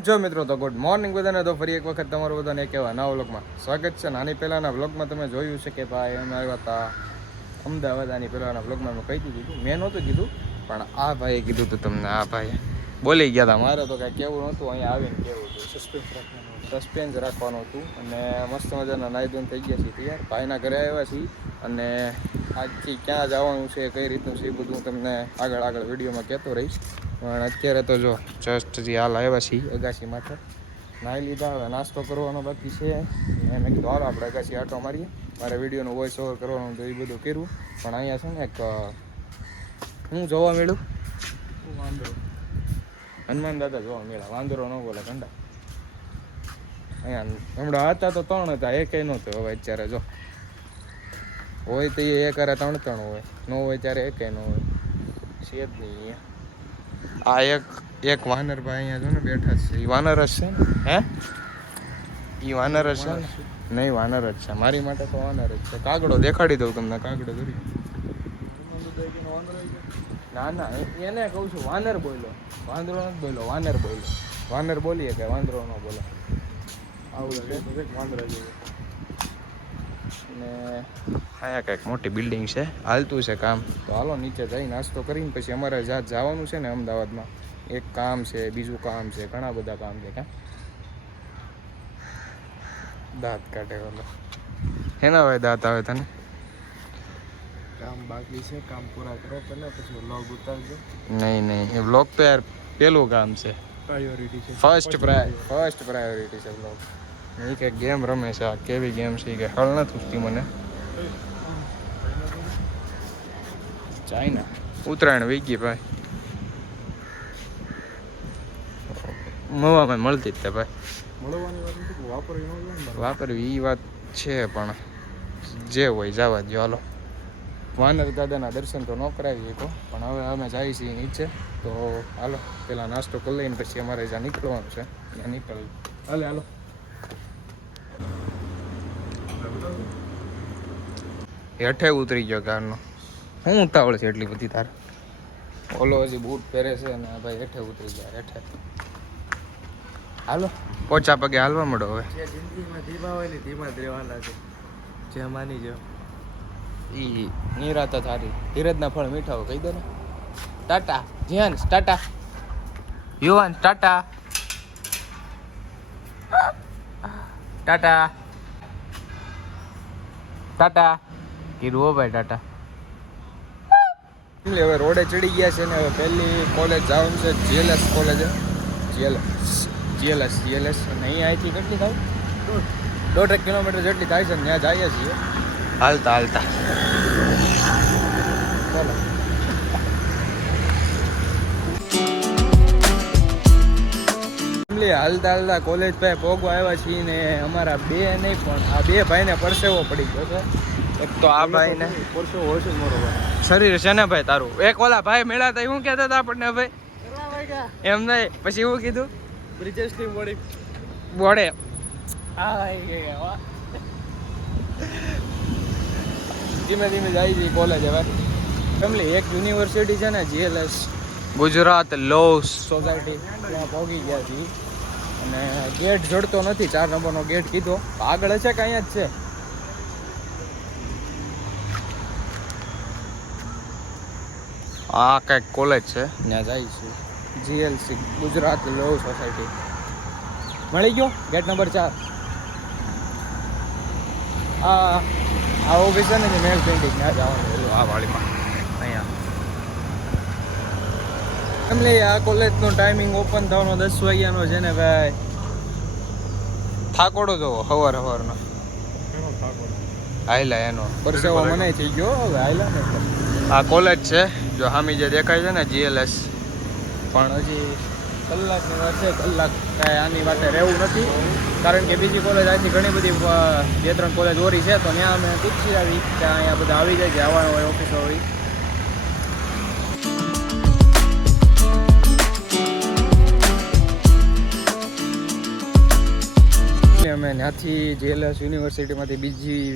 કેમ છો મિત્રો? તો ગુડ મોર્નિંગ બધાને. તો ફરી એક વખત તમારું બધાને એક એવા નવા વ્લોગમાં સ્વાગત છે. આની પહેલાંના વ્લોગમાં તમે જોયું છે કે ભાઈ અમે આવ્યા હતા અમદાવાદ. આની પહેલાંના વ્લોગમાં મેં કહી દીધું, મેં નહોતું કીધું પણ આ ભાઈએ કીધું હતું તમને. આ ભાઈ બોલી ગયા હતા, મારે તો કાંઈ કહેવું નહોતું, અહીંયા આવીને કહેવું હતું, સસ્પેન્સ રાખવાનું હતું. અને મસ્ત મજાના નાઈ ધોઈને થઈ ગયા છીએ તૈયાર, ભાઈના ઘરે આવ્યા છીએ. અને આજથી ક્યાં જવાનું છે, કઈ રીતનું છે, એ બધું હું તમને આગળ વિડીયોમાં કહેતો રહીશ. પણ અત્યારે તો જો જસ્ટ જે હાલ આવ્યા છીએ અગાસી માથે, નાહી લીધા, હવે નાસ્તો કરવાનો બાકી છે. મેં કીધું હાલો આપણે અગાસી આટો મારીએ, મારે વિડીયોનું વોઇસ ઓવર કરવાનું તો એ બધું કર્યું. પણ અહીંયા છે ને એક હું જોવા મળ્યું, હનુમાન દાદા જોવા મળ્યા. વાંદરો ન બોલે કંડા. અહીંયા હમણાં હતા તો 3 હતા, એકેય નહોતો. હવે અત્યારે જો હોય તો એ કરે 3 હોય, ન હોય ત્યારે એકેય ન હોય, છે જ નહીં. આ એક વાનર ભાઈ અહીંયા જો ને બેઠા છે. એ વાનર જ છે ને? હે, એ વાનર જ છે ને? નહીં, વાનર જ છે. મારી માટે તો વાનર જ છે. કાગડો દેખાડી દઉં તમને, કાગડો કરી. ના ના, એને કહું છું વાનર બોલ્યો, વાંદરો નથી બોલ્યો, વાનર બોલ્યો. વાનર બોલીએ કે વાંદરો ન બોલે, આવું છે વાંદરો જેવું. ને અહીંયા કંઈક મોટી બિલ્ડિંગ છે, હાલતું છે કામ. તો હાલો નીચે જઈ નાસ્તો કરીને પછી અમારે જવાનું છે ને અમદાવાદમાં. એક કામ છે, બીજું કામ છે, ઘણા બધા કામ છે. કાં દાંત કાઢે ઓલો, હેના ભાઈ દાંત આવે તને? કામ બાકી છે, કામ પૂરા કરો પહેલાં પછી વ્લોગ ઉતારજો. નહીં, એ વ્લોગ તો યાર પેલું કામ છે, પ્રાયોરિટી છે, ફર્સ્ટ પ્રાયોરિટી છે વ્લોગ. એ કે ગેમ રમે છે, આ કેવી ગેમ છે કે હળ નથી ઉઠતી મને. ચાઇના ઉત્તરાયણ વી ગઈ ભાઈ, મવામાં મળતી જ તે ભાઈ. મળવાની વાત નથી, વાપરવી એ વાત છે, પણ જે હોય જવા દો. હાલો વાનર દાદાના દર્શન તો ન કરાવી શકો, પણ હવે અમે જઈએ છીએ નીચે. તો હાલો પહેલાં નાસ્તો કરી લઈને પછી અમારે જ્યાં નીકળવાનું છે ત્યાં નીકળવું. હાલો હેઠે ઉતરી ગયો કારનો. શું ઉતાવળ છે એટલી બધી તાર? ઓલો હજી બૂટ પહેરે છે અને ભાઈ હેઠે ઉતરી ગયા. હેઠે હાલો, પોચા પગે હાલવા મળો. હવે જે જિંદગીમાં ધીમા હોય ને ધીમા જ રહેવાના છે, જે માની જાઓ. એ નિરાત થારી, ધીરજના ફળ મીઠા હોય, કહી દો ને. ટાટા જ્યાં ટાટા, યુવાન ટાટા, ટાટા ટાટા કીધું હો ભાઈ ટાટા. હવે રોડે ચડી ગયા છે ને હવે પહેલી કોલેજ જવાનું છે, જીએલએસ કોલેજ. જીએલએસ અને અહીં અહીંથી કેટલી થાય? 1.5 કિલોમીટર જેટલી થાય છે ને ત્યાં જઈએ છીએ હાલતા. ચાલો હાલતા કોલેજ પાસે પહોંચવા આવ્યા છીએ ને અમારા બે નહીં પણ આ બે ભાઈને પરસેવો પડી ગયો છે. એક તો આ ભાઈને પરસો હોય છે મારો ભાઈ, શરીર છે ને ભાઈ તારું. એક ઓલા ભાઈ મેળા હતા શું કહેતા હતા આપણને ભાઈ? એમ નહીં, પછી એવું કીધું બ્રિજેશની બોડી બોડે. ધીમે જાય છે કોલેજ. હવે ફેમિલી એક યુનિવર્સિટી છે ને જીએલએસ, ગુજરાત લો સોસાયટી, ત્યાં પહોંચી ગયા છીએ. અને ગેટ જડતો નથી, 4 નંબરનો ગેટ કીધો. આગળ છે કે અહીંયા જ છે? આ કંઈક કોલેજ છે, ત્યાં જાય છે. જીએલસી ગુજરાત લો સોસાયટી. મળી ગયો ગેટ નંબર 4. આ ઓફિસ છે ને મેલ પેઇન્ટિંગ, ત્યાં જવાનું. આ વાળીમાં અહીંયા એમલે. આ કોલેજનો ટાઈમિંગ ઓપન થવાનો 10 વાગ્યાનો છે ને ભાઈ. થાકોડો જોવો સવારનો હાઈલા, એનો પરસેવો મને થઈ ગયો હવે હાઈલા ને. આ કોલેજ છે જો સામી જે દેખાય છે ને જીએલએસ. પણ હજી કલાકની વાત છે, કલાક કાંઈ આની વાતે રહેવું નથી, કારણ કે બીજી કોલેજ અહીંથી ઘણી બધી 2-3 કોલેજ ઓરી છે. તો ત્યાં અમે પૂછી આવી ત્યાં અહીંયા બધા આવી જાય છે, આવવાનું હોય ઓફિસો હોય. અમે ત્યાંથી જીએલએસ યુનિવર્સિટીમાંથી બીજી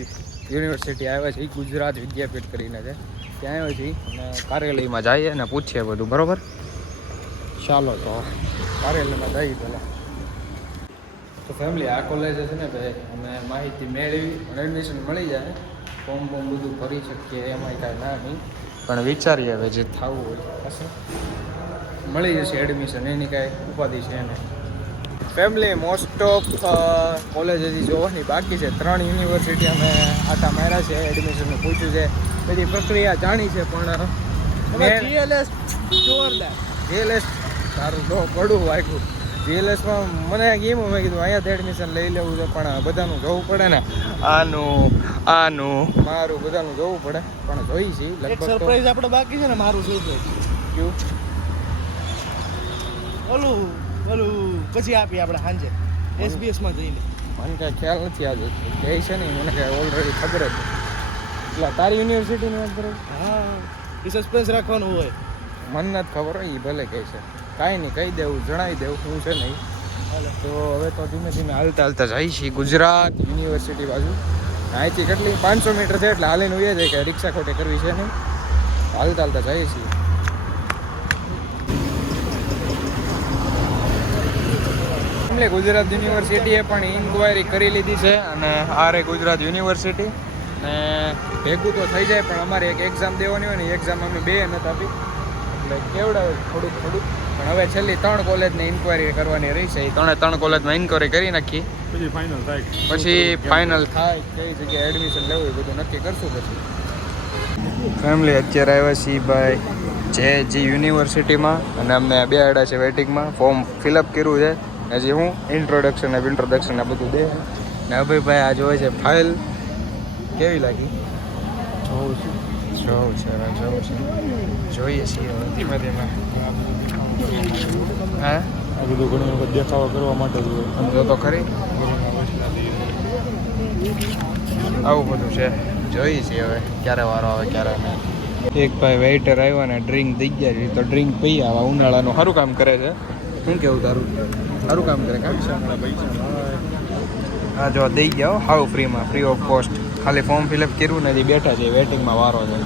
યુનિવર્સિટી આવ્યા છે, ગુજરાત વિદ્યાપીઠ કરીને છે, ત્યાં આવ્યો છીએ. અને કાર્યાલયમાં જઈએ અને પૂછીએ બધું. બરાબર, ચાલો તો કાર્યાલયમાં જઈએ પહેલાં. તો ફેમિલી આ કોલેજ છે ને ભાઈ અમે માહિતી મેળવી અને એડમિશન મળી જાય ફોર્મ બોમ બધું ભરી શકીએ એમાંય કાંઈ ના નહીં પણ વિચારીએ હવે જે થવું હોય હશે મળી જશે એડમિશન એની કાંઈ ઉપાધિ છે ને ફેમિલી મોસ્ટ ઓફ કોલેજ હજી જોવાની બાકી છે 3 યુનિવર્સિટી અમે આટા માર્યા છે એડમિશનનું પૂછ્યું છે બધી પ્રક્રિયા જાણી છે પણ જીએલએસ જોરદાર જીએલએસ તારું તો પડું વાગ્યું જીએલએસમાં મને ગેમ મેં કીધું અહીંયાથી એડમિશન લઈ લેવું છે પણ બધાનું જોવું પડે ને આનું મારું બધાનું જોવું પડે પણ જોઈ છે એક લગભગ તો સરપ્રાઈઝ આપણે બાકી છે ને મારું શું છે કયું ઓલું પછી આપીએ આપણે સાંજે SBS માં જઈને મને કાંઈ ખ્યાલ નથી આજે કહે છે ને મને કાંઈ ઓલરેડી ખબર જ નથી એટલે તારી યુનિવર્સિટીની વાત કરો હા એ સસ્પેન્સ રાખવાનું હોય મને નથી ખબર હોય એ ભલે કહે છે કાંઈ નહીં કહી દેવું જણાવી દેવું શું છે નહીં તો હવે તો ધીમે ધીમે હાલતા હાલતા જાય છીએ ગુજરાત યુનિવર્સિટી બાજુ અહીંથી કેટલી 500 મીટર છે એટલે હાલીને ઉઈએ જાય કે રિક્ષા ખોટે કરવી છે નહીં હાલતા હાલતા જઈએ છીએ એટલે ગુજરાત યુનિવર્સિટીએ પણ ઇન્ક્વાયરી કરી લીધી છે અને આ રે ગુજરાત યુનિવર્સિટી ને ભેગું તો થઈ જાય પણ અમારે એક એક્ઝામ દેવાની હોય ને એક્ઝામ અમે 2 નથી આપી એટલે કેવડાવે થોડુંક પણ હવે છેલ્લી 3 કોલેજની ઇન્ક્વાયરી કરવાની રહી છે એ 3 કોલેજમાં ઇન્ક્વાયરી કરી નાખી પછી ફાઇનલ થાય કઈ જગ્યાએ એડમિશન લેવું એ બધું નક્કી કરશું પછી ફેમિલી અત્યારે આવ્યા છીએ ભાઈ જે યુનિવર્સિટીમાં અને અમને 2 આડા છે વેટિંગમાં ફોર્મ ફિલઅપ કર્યું છે હજી હું ઇન્ટ્રોડક્શન ને ઇન્ટ્રોડક્શન ને બધું દે ને ભાઈ આ જોવે છે ફાઇલ કેવી લાગી જોઉં છે જોઈએ છીએ હવે ધીમે ધીમે હા આ બધું ઘણી વખત દેખાવા કરવા માટે જ હોય સમજો તો ખરી આવું બધું છે જોઈએ છીએ હવે ક્યારે વારો આવે ક્યારે નહીં એક ભાઈ વેઇટર આવ્યા ને ડ્રિંક દઈ ગયા તો ડ્રિંક પી આવા ઉનાળાનું સારું કામ કરે છે શું કેવું તારું સારું કામ કરે કામ હા જો દઈ ગયા હાવ ફ્રીમાં ફ્રી ઓફ કોસ્ટ ખાલી ફોર્મ ફિલઅપ કર્યું ને હજી બેઠા છે વેટિંગમાં વારો છે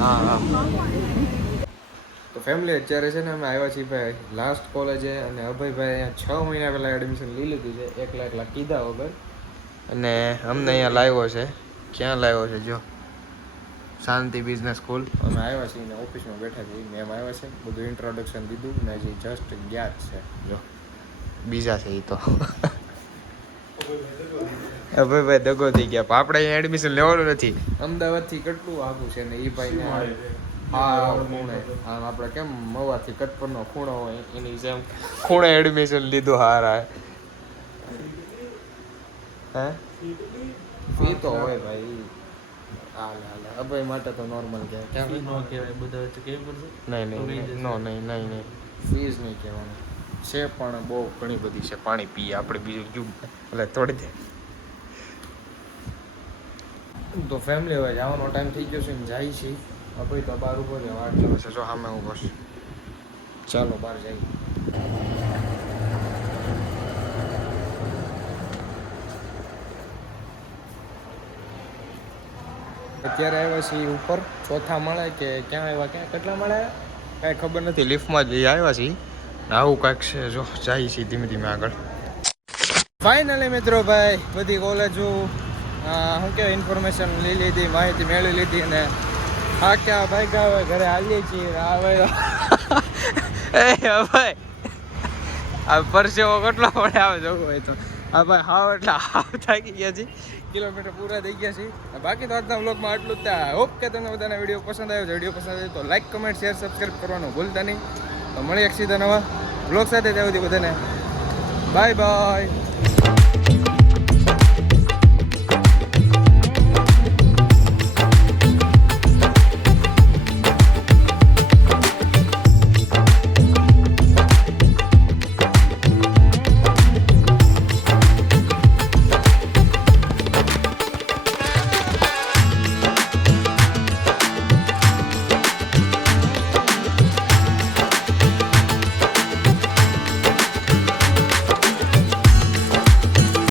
હા તો ફેમિલી અત્યારે છે ને અમે આવ્યા છીએ ભાઈ લાસ્ટ કોલેજે અને અભયભાઈ અહીંયા 6 મહિના પહેલાં એડમિશન લઈ લીધું છે એકલા કીધા વગર અને અમને અહીંયા લાવ્યો છે ક્યાં લાવ્યો છે જો શાંતિ બિઝનેસ સ્કૂલ અમે આવ્યા છીએ ને ઓફિસમાં બેઠા છીએ મેમ આવ્યા છે બધું ઇન્ટ્રોડક્શન દીધું ને હજી જસ્ટ ગયા જ છે જો બીજા છે એ તો ભાઈ દગો થઈ ગયા પણ આપણે અહીંયા એડમિશન લેવાનું નથી અમદાવાદથી કેટલું આગું છે ને એ ભાઈને હા ખૂણે આમ આપણે કેમ મવાથી કટપરનો ખૂણો હોય એની જેમ ખૂણે એડમિશન લીધું હારા હે ફી તો હોય ભાઈ હાલે અભય માટે તો નોર્મલ કહેવાય નો કહેવાય બધા વચ્ચે કેવી પડશે નહીં ફીસ નહીં કહેવાનું છે પણ બહુ ઘણી બધી છે પાણી પીએ આપણે બીજું ક્યું એટલે થોડી દે તો ફેમિલી હવે જવાનો ટાઈમ થઈ ગયો છે ને જાય છે અભય તો બહાર ઉભો છે વાટ જોવે છે જો સામે ઉભો છે ચાલો બહાર જઈએ અત્યારે આવ્યા છીએ ઉપર 4થા માળે કે ક્યાં આવ્યા ક્યાં કેટલા માળે આવ્યા કાંઈ ખબર નથી લિફ્ટમાં જ આવ્યા છીએ આવું કાંઈક છે જો જાય છે ધીમે ધીમે આગળ ફાઇનલી મિત્રો ભાઈ બધી કોલેજો શું કહેવાય ઇન્ફોર્મેશન લઈ લીધી માહિતી મેળવી લીધી અને હા ક્યાં ભાઈ હવે ઘરે આવીએ છીએ હવે ભાઈ આ પરસેવો કેટલો પડે આવે જવું હોય તો હા ભાઈ હાવ એટલે હાવ થાકી ગયા છીએ કિલોમીટર પૂરા થઈ ગયા છે બાકી તો આજના વ્લોગમાં આટલું જ થાય હોપ કે તમને બધાને વિડીયો પસંદ આવ્યો વિડીયો પસંદ આવ્યો તો લાઈક કમેન્ટ શેર સબસ્ક્રાઈબ કરવાનું ભૂલતા નહીં તો મળીએ સીધા નવા વ્લોગ સાથે ત્યાં સુધી બધાને બાય બાય